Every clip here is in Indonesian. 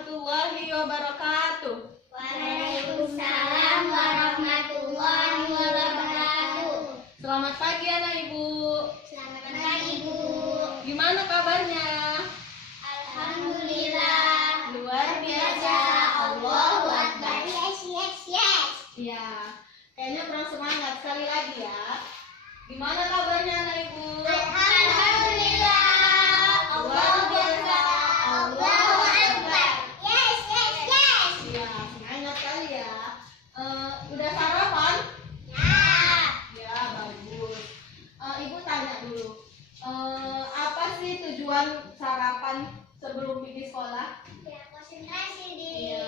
warahmatullahi wabarakatuh. Waalaikumsalam warahmatullahi wabarakatuh. Selamat pagi anak ibu. Selamat pagi Bu. Gimana kabarnya? Alhamdulillah. Luar biasa. Allahu Akbar. Yes. Ya, kayaknya kurang semangat. Sekali lagi ya. Gimana kabarnya anak ibu? Alhamdulillah. Allahu Akbar. Allahu Akbar. Yes. Ya, semangat kali ya. Udah sarapan? Ya, bagus. Ibu tanya dulu. Apa sih tujuan sarapan sebelum pergi sekolah? Ya, konsentrasi di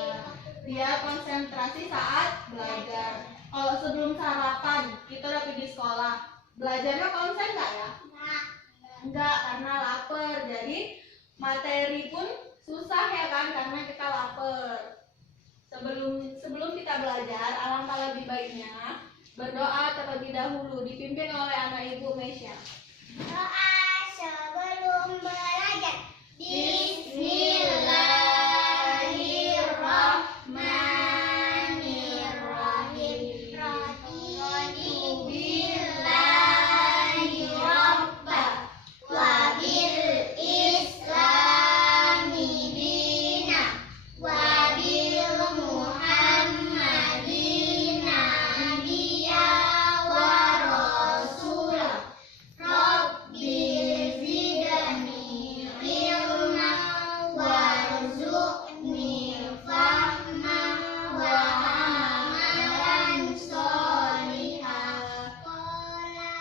Dia konsentrasi saat belajar. Kalau sebelum sarapan kita udah pergi sekolah, belajarnya konsen nggak ya? Enggak, karena lapar. Jadi materi pun susah ya kan, karena kita lapar. Sebelum kita belajar, alangkah lebih baiknya berdoa terlebih dahulu, dipimpin oleh anak ibu Mesya. Doa sebelum belajar. Bismillahirrahmanirrahim. Raditu billahi rabba wa bil islami dina wa bil muhammadin nabiyya wa rasulah. Rabbi zidni ilma warzuqni fahma wa amalan sholihan. Qala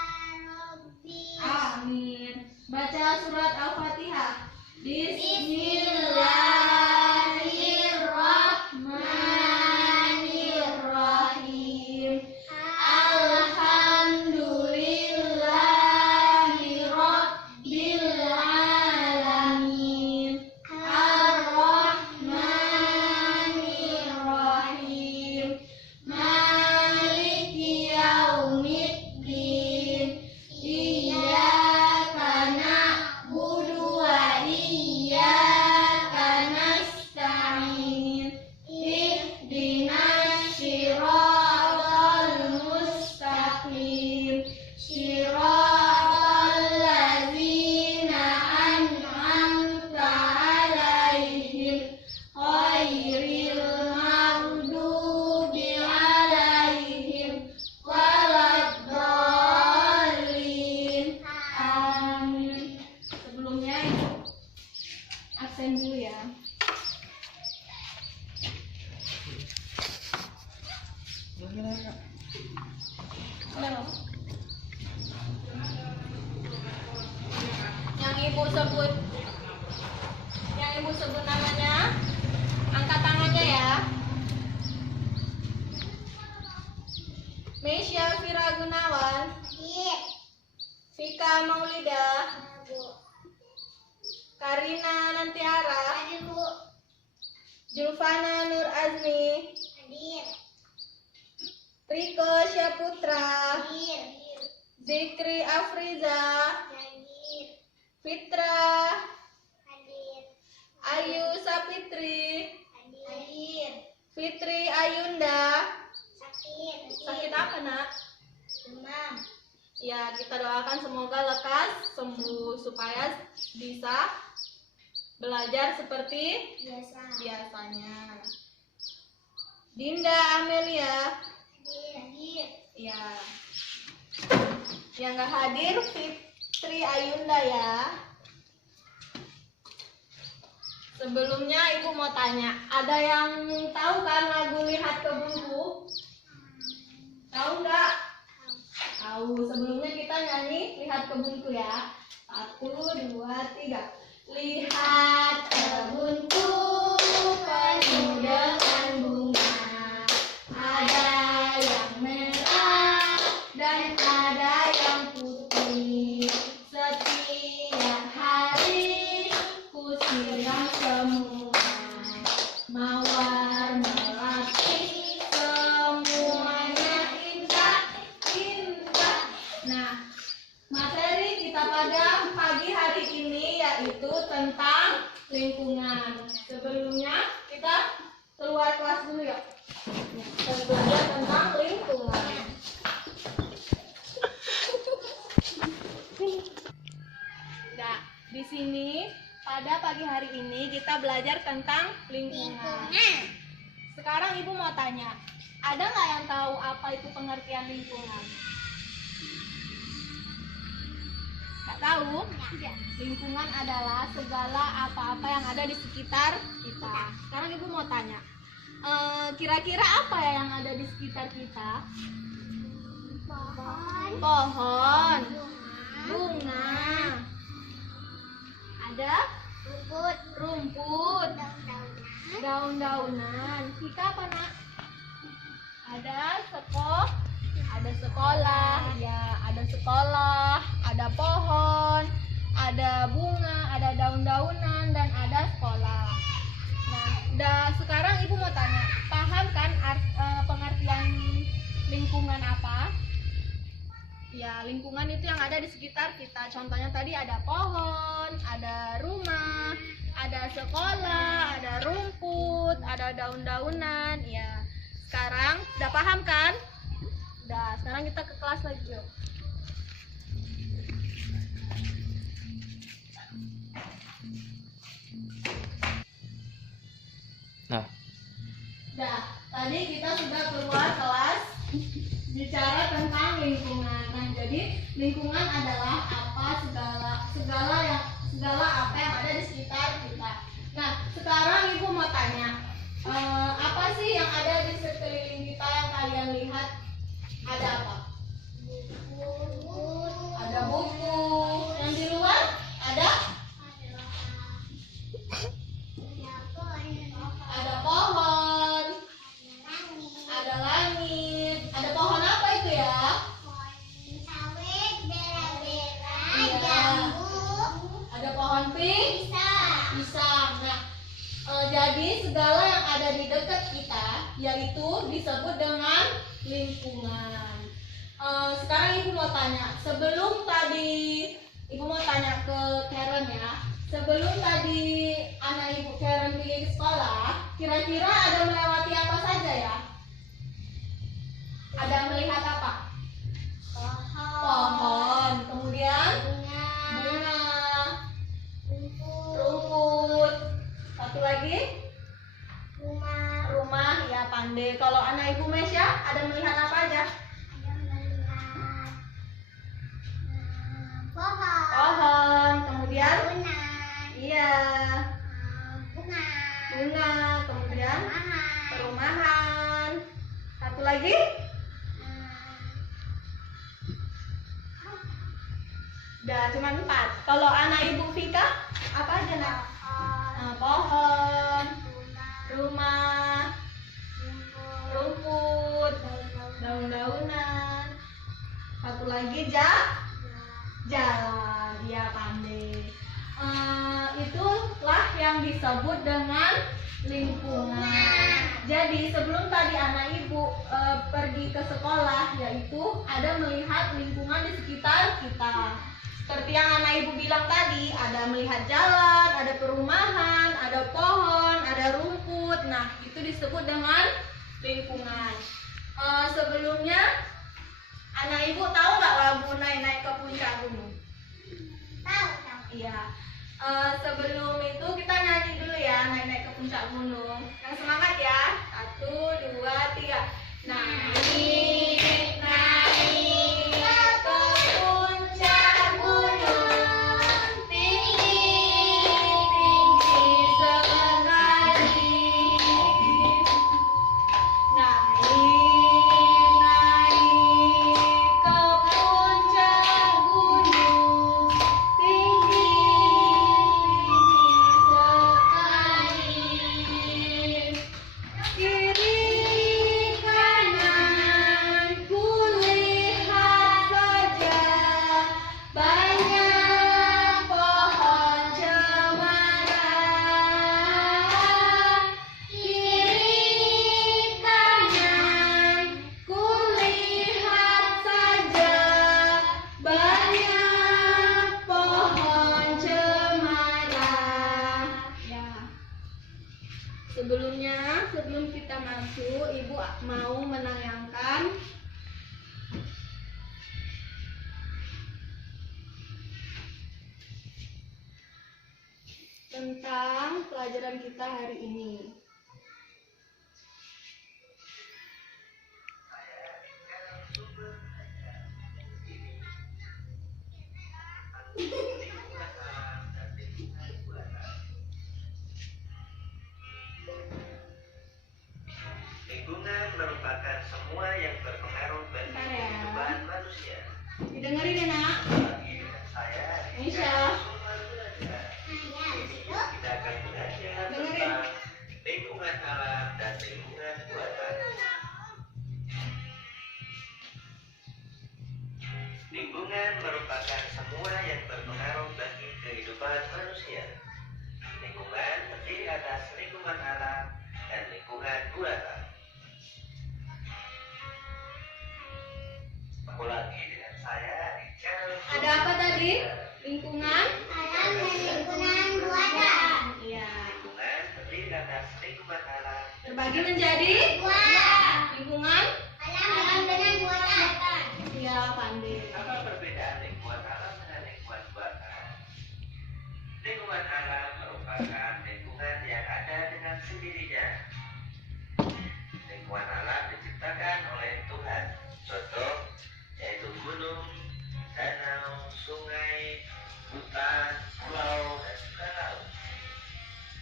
Rabbi. Amin. Baca surat Al-Fatihah. Bismillahirrahmanirrahim. Alhamdulillahi Rabbil alamin. Ar-Rahmanirrahim. Maliki yaumiddin. Iyyaka na'budu wa iyyaka nasta'in. Ihdinas siratal mustaqim. Siratal ladzina an'amta 'alaihim ghairil maghdubi 'alaihim waladdallin. Amin. Sebelumnya Ibu absen dulu ya. Kenapa? Yang ibu sebut namanya, angkat tangannya ya. Mesya Fira Gunawan, Vika Maulida, Karina Nantiara, Julfana Nur Azmi, Riko Syaputra, Zikri Afriza, Fitra, Ayu Sapitri, Fitri Ayunda. Sakit apa nak? Demam. Ya, kita doakan semoga lekas sembuh supaya bisa belajar seperti biasanya. Dinda Amelia. Ya. Yang nggak hadir Fitri Ayunda ya. Sebelumnya ibu mau tanya, ada yang tahu kan lagu Lihat ke Bungku? Tahu nggak? Tahu. Sebelumnya kita nyanyi Lihat ke Bungku ya. 1, 2, 3. Lihat kebunku penuh dengan bunga, ada yang merah dan ada yang putih. Setiap hari ku siram semua, mawar melati semuanya indah. Nah, materi kita pada pagi hari ini yaitu tentang lingkungan. Sebelumnya kita keluar kelas dulu ya. Kita belajar tentang lingkungan. Nah, di sini pada pagi hari ini kita belajar tentang lingkungan. Sekarang Ibu mau tanya, ada nggak yang tahu apa itu pengertian lingkungan? Nggak tahu? Lingkungan adalah segala apa-apa yang ada di sekitar kita. Sekarang Ibu mau tanya, kira-kira apa ya yang ada di sekitar kita? Pohon, bunga, ada rumput, daun-daunan. Kita apa nak? Ada sekolah, ya ada sekolah, ada pohon, ada bunga, ada daun-daunan, dan ada sekolah. Nah, sekarang Ibu mau tanya, paham kan pengertian lingkungan apa? Ya, lingkungan itu yang ada di sekitar kita. Contohnya tadi ada pohon, ada rumah, ada sekolah, ada rumput, ada daun-daunan. Ya, sekarang udah paham kan? Udah, sekarang kita ke kelas lagi yuk. Nah, tadi kita sudah keluar kelas bicara tentang lingkungan. Nah, jadi lingkungan adalah apa segala apa yang ada di sekitar kita. Nah, sekarang Ibu mau tanya, apa sih yang ada di sekeliling kita yang kalian lihat? Ada apa? Ada buku. Yang di luar ada? Ada pohon. Ada langit. Ada pohon apa itu ya? Ada pohon pisang. Nah, jadi segala yang ada di dekat kita yaitu disebut dengan lingkungan. Sekarang Ibu mau tanya, sebelum tadi Ibu mau tanya ke Karen ya. Sebelum tadi anak Ibu Karen pergi ke sekolah, kira-kira ada melewati apa saja ya? Ada melihat apa? Pohon, kemudian bunga, rumput, satu lagi rumah, ya pandai. Kalau anak Ibu Mesya ada melihat apa aja? Pohon, kemudian iya, bunga, kemudian perumahan, satu lagi udah cuma 4. Kalau anak Ibu Vika apa aja nak? Pohon, rumah, rumput, daun-daunan, satu lagi jalan, ya pandai. Itulah yang disebut dengan lingkungan. Jadi sebelum tadi anak Ibu pergi ke sekolah, yaitu ada melihat lingkungan di sekitar kita. Seperti yang anak Ibu bilang tadi, ada melihat jalan, ada perumahan, ada pohon, ada rumput. Nah, itu disebut dengan lingkungan. Sebelumnya, anak Ibu tahu nggak lagu naik-naik ke puncak gunung? Tahu. Iya. Sebelum itu kita nyanyi dulu ya, naik-naik ke puncak gunung. Yang semangat ya. 1, 2, 3. Naik, naik ke puncak gunung, tinggi, tinggi sekali. Naik, naik ke puncak gunung, tinggi, tinggi kita masuk, Ibu mau menayangkan tentang pelajaran kita hari ini. Lingkungan merupakan semua yang berpengaruh bagi Bentar ya. kehidupan manusia. Didengerin ya, Nak? Bagi saya, Insya. semua belajar. Kita akan belajar Dengerin. tentang lingkungan alam dan lingkungan buatan. Lingkungan merupakan semua yang berpengaruh bagi kehidupan manusia. Lingkungan terdiri atas lingkungan alam dan lingkungan buatan. Lagi dengan saya, Richard. Ada apa tadi? Lingkungan? Alam dan lingkungan buatan. Iya. Lingkungan terdiri atas lingkungan alam. Terbagi menjadi Buatan. lingkungan? Alam dengan buatan. Iya, pandai. Apa perbedaan lingkungan alam dengan lingkungan buatan? Lingkungan alam merupakan lingkungan yang ada dengan sendirinya. Lingkungan alam diciptakan oleh Tuhan. Contoh yaitu gunung, danau, sungai, hutan, pulau, dan juga laut.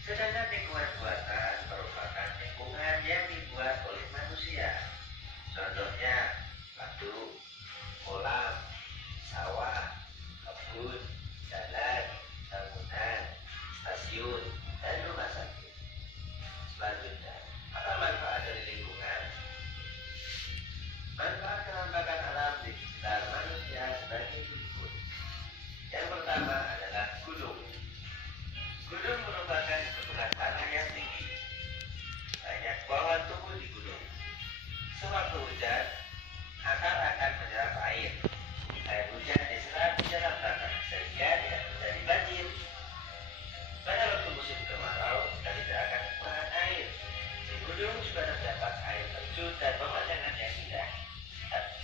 Sedangkan lingkungan buatan merupakan lingkungan yang dibuat oleh manusia. Contohnya batu, kolam, sawah, kebun, jalan, bangunan, stasiun, dan rumah sakit. Selanjutnya, apa manfaat dari lingkungan? Manfaat kenampakan alam di sekitar manusia sebagai berikut. Yang pertama adalah gunung. Gunung merupakan bentukan tanah yang tinggi. Banyak pohon tumbuh di gunung. Sewaktu hujan, akar akan menyerap air. Air hujan diserap di dalam tanah sehingga tidak terjadi banjir. Pada waktu musim kemarau, kita tidak akan kekurangan air. Di gunung juga terdapat air terjun dan pemandangan yang indah,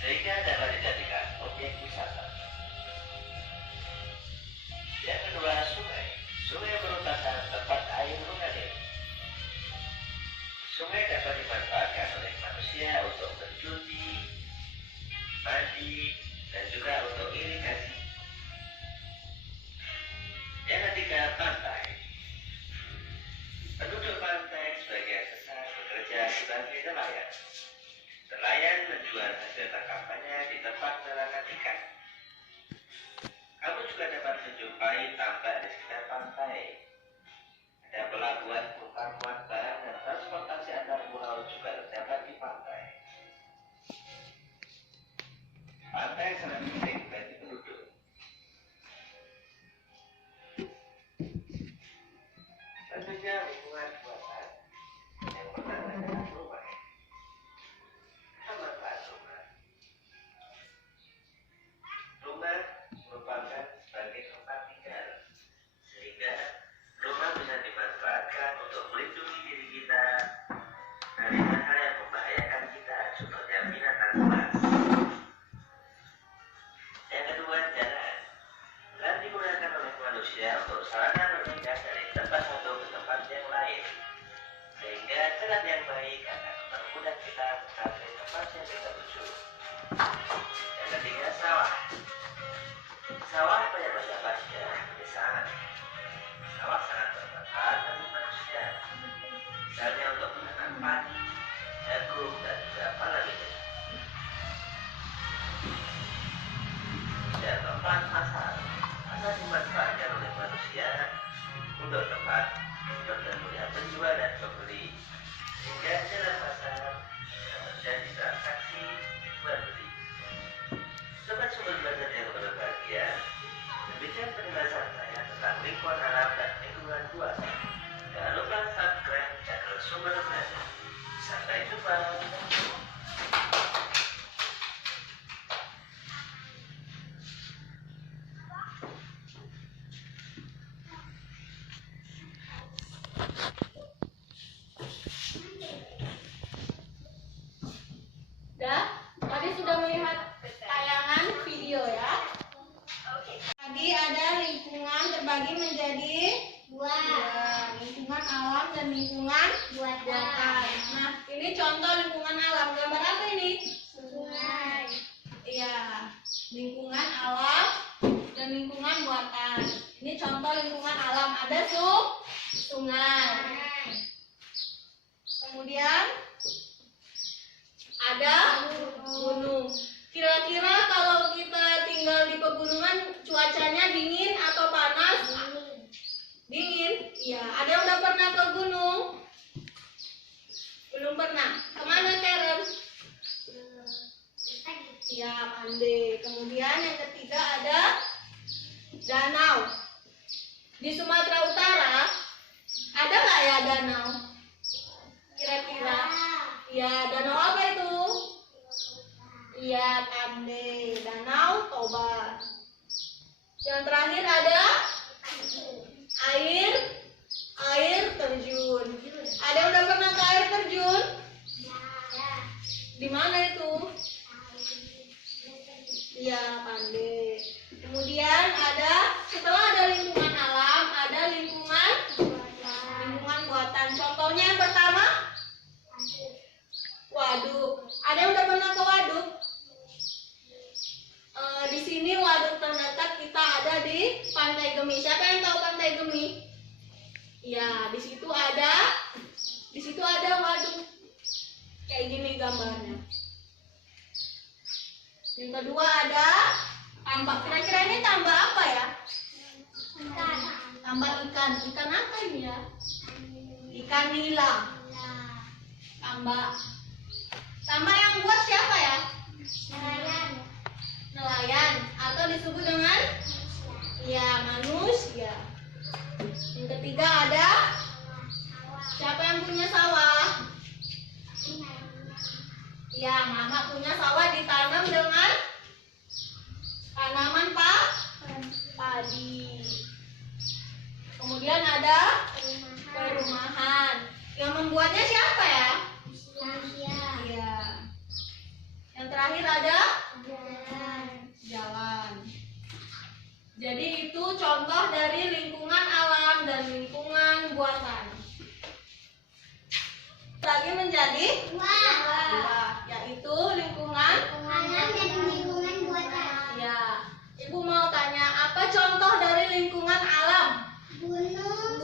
sehingga dapat dijadikan objek wisata. Yang kedua, sungai. Sungai merupakan tempat air mengalir. Sungai dapat dimanfaatkan oleh manusia untuk bercuci, mandi, dan juga untuk irigasi. Yang ketiga, pantai. Penduduk pantai sebagian besar bekerja sebagai nelayan. Nelayan menjual hasil tangkapannya di tempat pelelangan ikan. Kamu juga dapat menjumpai tambak di sekitar pantai. Ada pelabuhan untuk muat barang dan transportasi antar pulau juga terdapat di pantai. Pantai sangat penting bagi penduduk. Tentunya lingkungan buatan. Yang pertama adalah rumah. Apa manfaat rumah? Rumah merupakan sebagai tempat tinggal, sehingga rumah bisa dimanfaatkan untuk melindungi diri kita dari hal yang membahayakan kita, contohnya binatang buas. Yang kedua, jalan. Jalan digunakan oleh manusia untuk sarana berpindah dari tempat satu ke tempat yang lain, sehingga jalan yang baik akan mempermudah kita mencapai tempat yang kita tuju. Yang ketiga, sawah. Sawah banyak manfaatnya, misalnya sawah sangat bermanfaat bagi manusia, misalnya untuk menanam padi, jagung, dan juga apa lainnya. Dan keempat, pasar. Pasar dimanfaatkan oleh manusia untuk tempat bertemunya penjual dan pembeli, sehingga jalan pasar menjadi transaksi jual beli. Sobat-sobat belajar yang berbahagia, demikian penjelasan saya tentang lingkungan alam dan lingkungan buatan. Jangan lupa subscribe channel Sumber Belajar. Sampai jumpa. menjadi Dua. ya, lingkungan alam dan lingkungan buatan. Nah, ini contoh lingkungan alam. Gambar apa ini? Sungai. Iya, lingkungan alam dan lingkungan buatan. Ini contoh lingkungan alam. Ada sungai. Kemudian ada gunung. Kira-kira kalau kita tinggal di pegunungan, cuacanya dingin atau panas? Dingin. Iya. Ada yang udah pernah ke gunung? Belum pernah. Kemana, Karen? Iya, Pandai. Kemudian yang ketiga ada danau. Di Sumatera Utara ada nggak ya danau? Kira-kira? Ya, danau apa itu? Iya, Pandai. Danau Toba. Yang terakhir ada air terjun. Ada yang udah pernah ke air terjun? Di mana itu? Iya, Pandai. Kemudian setelah ada lingkungan alam, ada lingkungan buatan. Contohnya yang pertama, waduk. Ada yang udah pernah ke waduk? Di sini waduk terdekat kita ada di Pantai Gemi. Siapa yang tahu Pantai Gemi? Ya, di situ ada waduk. Kayak gini gambarnya. Yang kedua ada tambak. Kira-kira ini tambak apa ya? Tambak ikan. Ikan apa ini ya? Ikan nila. Tambak. Tambak yang buat siapa ya? Nelayan. Atau disebut dengan manusia. Yang ketiga ada siapa yang punya sawah? Ya, mama punya sawah ditanam dengan tanaman padi. Kemudian ada perumahan. Yang membuatnya siapa ya? Iya. Yang terakhir ada jalan. Jadi itu contoh dari lingkungan alam dan lingkungan buatan. Lagi menjadi dua, yaitu lingkungan Alam dan lingkungan buatan. ya. Ibu mau tanya, apa contoh dari lingkungan alam? Gunung,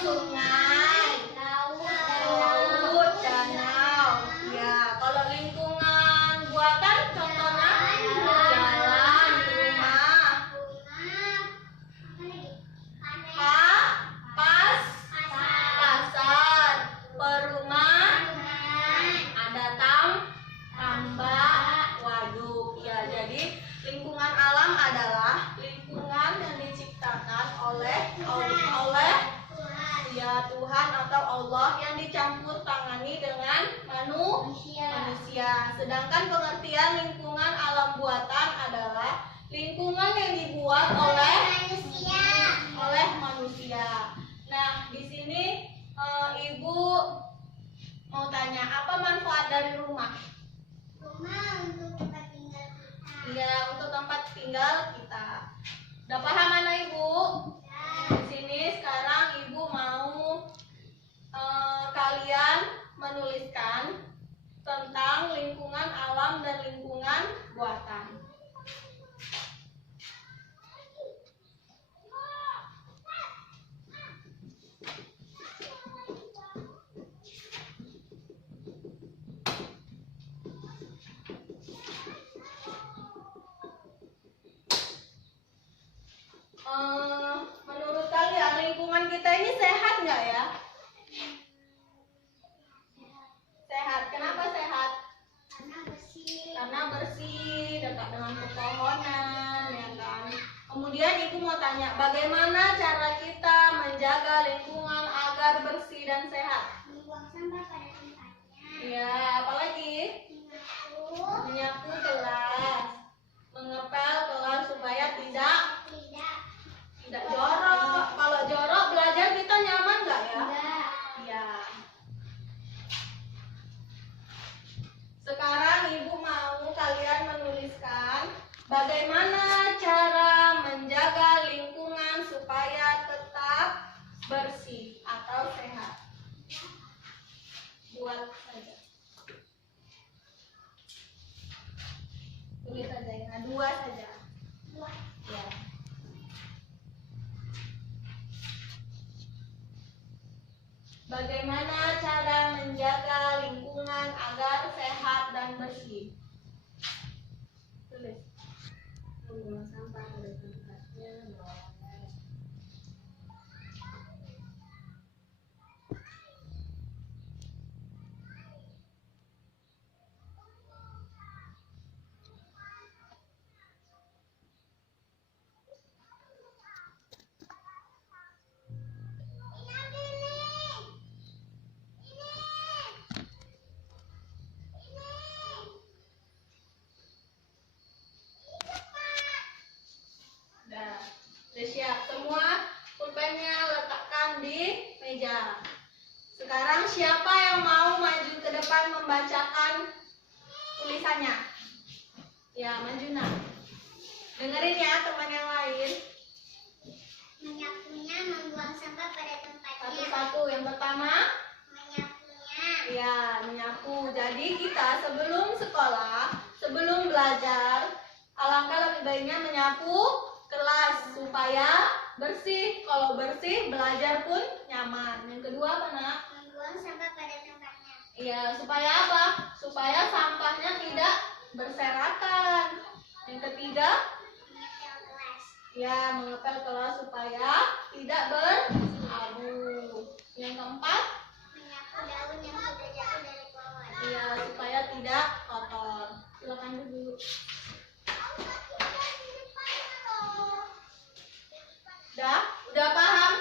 Sungai, laut, danau. Ya, kalau lingkungan buatan contohnya jalan, rumah, pasar, perumahan, ada tambak, waduk. Ya, jadi lingkungan alam adalah lingkungan yang diciptakan oleh Tuhan atau Allah yang dicampur tangani dengan manusia. Sedangkan pengertian lingkungan alam buatan adalah lingkungan yang dibuat oleh manusia. Nah, di sini Ibu mau tanya, apa manfaat dari rumah? untuk tempat tinggal kita. Iya, untuk tempat tinggal kita. Udah paham mana Ibu? Di sini sekarang Ibu mau kalian menuliskan tentang lingkungan alam dan lingkungan buatan. Menurut kalian lingkungan kita ini sehat nggak ya? Sehat. Kenapa sehat? Karena bersih, dekat dengan pepohonan, ya kan? Kemudian Ibu mau tanya, bagaimana cara kita menjaga lingkungan agar bersih dan sehat? Membuang sampah pada tempatnya. Ya, apalagi? Menyapu kelas, mengepel kelas supaya tidak jorok. Kalau jorok belajar kita nyaman nggak ya? Iya. Sekarang Ibu mau kalian menuliskan bagaimana cara menjaga lingkungan bersih atau sehat. Buat saja. Tulis saja ya, 2 saja. Ya. Bagaimana cara menjaga lingkungan agar sehat dan bersih? Tulis. Membuang sampah pada tempatnya. Sudah siap semua, pulpennya letakkan di meja. Sekarang siapa yang mau maju ke depan membacakan tulisannya? Ya, maju nak. Dengerin ya teman yang lain. Menyapunya, membuang sampah pada tempatnya. Satu-satu. Yang pertama, Menyapunya. ya, menyapu. Jadi kita sebelum sekolah, sebelum belajar, alangkah lebih baiknya menyapu kelas supaya bersih. Kalau bersih, belajar pun nyaman. Yang kedua apa nak? Membuang sampah pada tempatnya. Iya, supaya apa? Supaya sampahnya tidak berserakan. Yang ketiga, Mengepel kelas. ya, mengepel kelas supaya tidak berabu. Yang keempat, Menyapu daun yang sudah jatuh dari pohon. ya, supaya tidak kotor. Silakan dulu. Udah paham?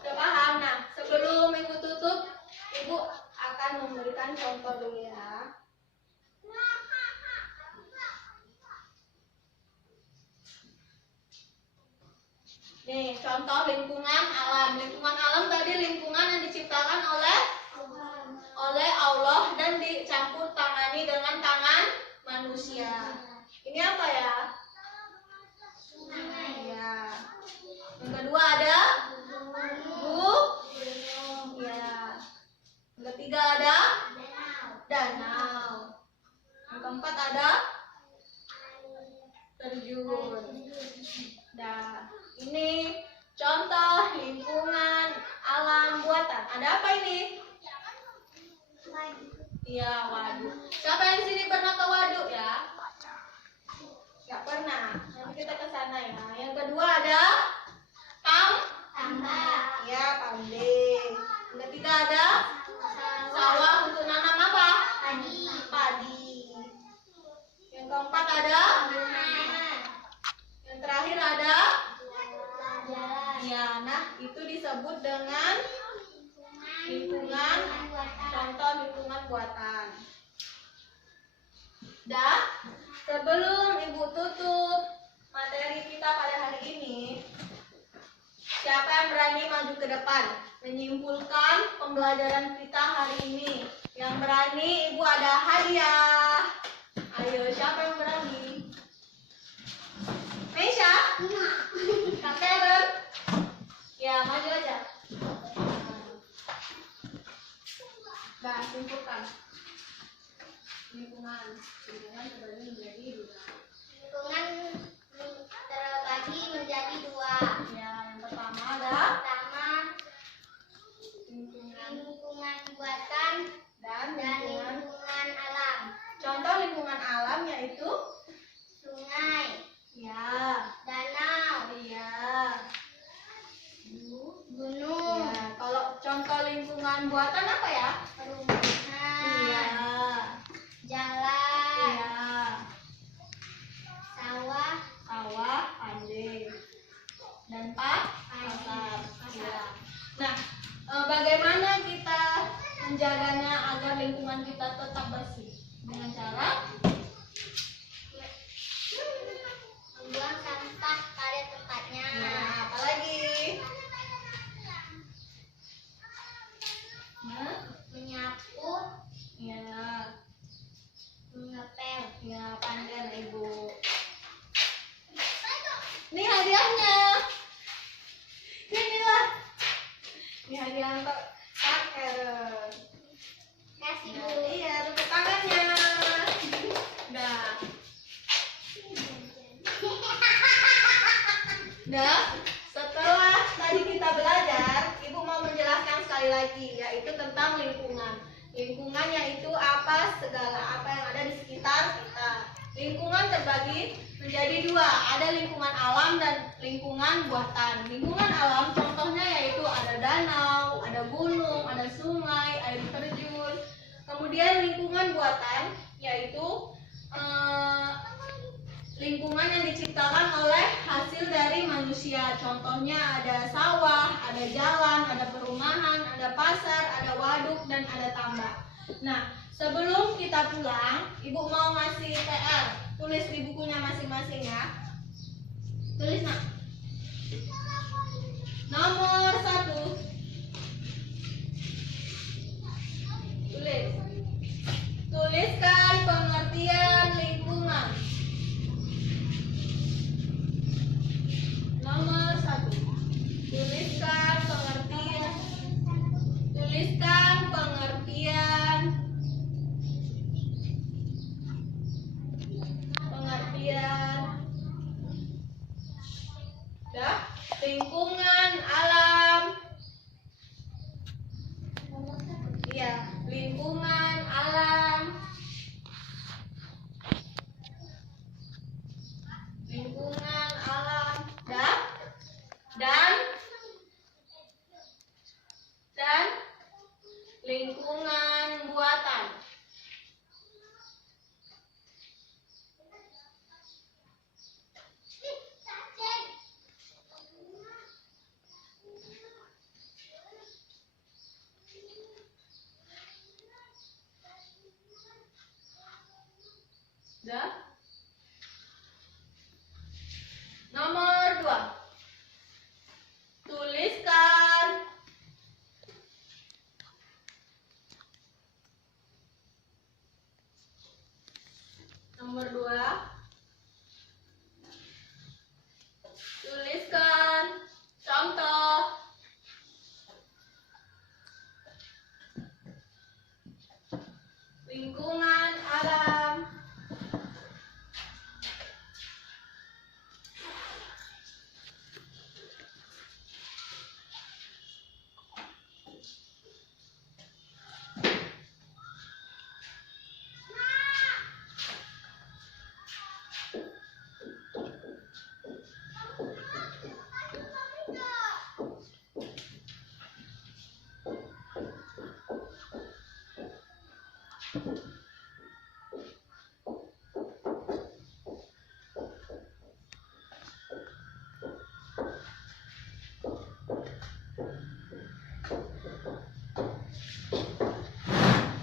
Udah paham. Nah, sebelum Ibu tutup, Ibu akan memberikan contoh dulu ya. Nih, contoh lingkungan alam. Lingkungan alam tadi lingkungan yang diciptakan oleh Allah dan dicampur tangani dengan tangan manusia. Ini apa ya? Ya. Yang kedua ada ya. Yang ketiga ada danau. Yang keempat ada terjun. Nah, ini contoh lingkungan alam buatan. Ada apa ini? Iya, waduk. Siapa yang di sini pernah ke waduk ya? Gak pernah. Nanti kita ke sana ya. Yang kedua ada Tambak. ya, kambing. Yang ketiga ada sawah untuk nanam apa? Padi. Yang keempat ada yang terakhir ada ya. Nah, itu disebut dengan lingkungan, contoh lingkungan buatan. Dah, sebelum Ibu tutup materi kita pada hari ini, siapa yang berani maju ke depan menyimpulkan pembelajaran kita hari ini? Yang berani, Ibu ada hadiah. Ayo, siapa yang berani? Meisha? Kak Karen? Ya, maju aja. Nah, simpulkan. Lingkungan terbagi menjadi 2. Lingkungan terbagi menjadi 2. Ya, yang pertama ada Pertama, lingkungan buatan dan dan lingkungan. lingkungan alam. Contoh lingkungan alam yaitu Sungai, ya, danau, iya, gunung, ya. Kalau contoh lingkungan buatan apa ya? perumahan, Iya, jalan, iya. sawah, Sawah, pandai, dan pasar. Ya. Nah, bagaimana kita menjaganya agar lingkungan kita tetap bersih? Dengan cara membuang sampah pada tempatnya. nah, apalagi? Nah, Nah, setelah tadi kita belajar, Ibu mau menjelaskan sekali lagi, yaitu tentang lingkungan. Lingkungan yaitu apa, segala apa yang ada di sekitar kita. Lingkungan terbagi menjadi dua, ada lingkungan alam dan lingkungan buatan. Lingkungan alam contohnya yaitu ada danau, ada gunung, ada sungai, air terjun. Kemudian lingkungan buatan yaitu lingkungan yang diciptakan oleh hasil dari manusia. Contohnya ada sawah, ada jalan, ada perumahan, ada pasar, ada waduk, dan ada tambak. Nah, sebelum kita pulang, Ibu mau ngasih PR. Tulis di bukunya masing-masing ya. Tulis, Nak. Nomor 1. Tulis. Tuliskan pengertian lingkungan. Nomor 1. Tuliskan pengertian. Tuliskan pengertian. Dah. Lingkungan alam. Iya, lingkungan alam. Lingkungan alam. Dah. Dan lingkungan buatan. Dah. Nomor 2. Tuliskan nomor 2. Tuliskan contoh. Lingkungan alam.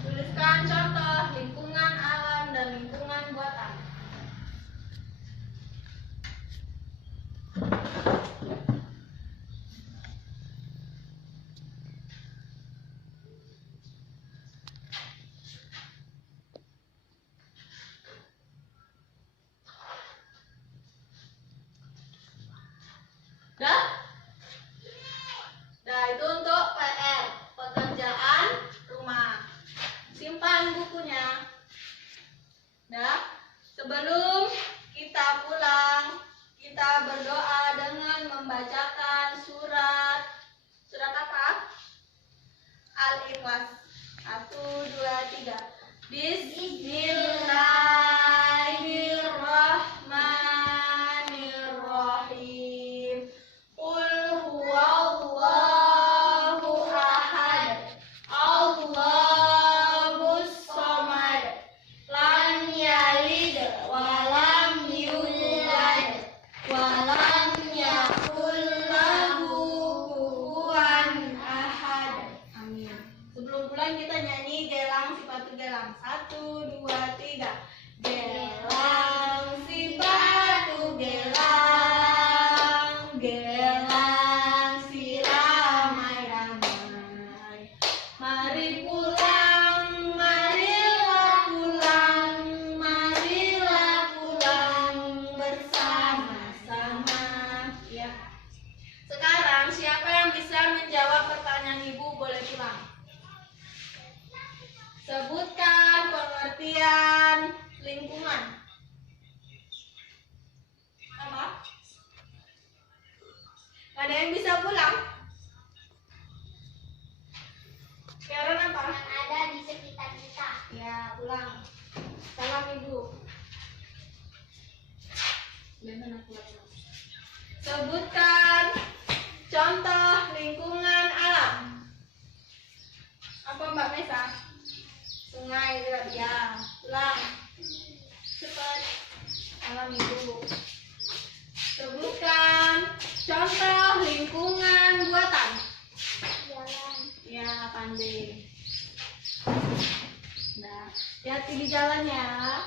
Tuliskan contoh lingkungan alam dan lingkungan buatan. Dah? Nah, itu untuk PR, pekerjaan rumah. Simpan bukunya. Nah, sebelum kita pulang, kita berdoa dengan membacakan surat apa? Al-Ikhlas. 1, 2, 3. Bismillahirrahmanirrahim. Qul huwallahu ahad. Allahus samad. Lam yalid walam yulad walam yakul lahu kufuwan ahad. Amin. Sebelum pulang kita nyanyi gelang sifat gelang. 1, 2, 3. Ada yang bisa pulang? Karen apa? Yang ada di sekitar kita. Ya, pulang. Salam ibu. Gimana pulang? Sebutkan contoh lingkungan alam. Apa Mbak Mesa? Sungai, ya. Pulang. Cepat. Salam ibu. Sebutkan contoh lingkungan buatan. Jalan. Ya, pandai. Nah, hati-hati di jalan ya.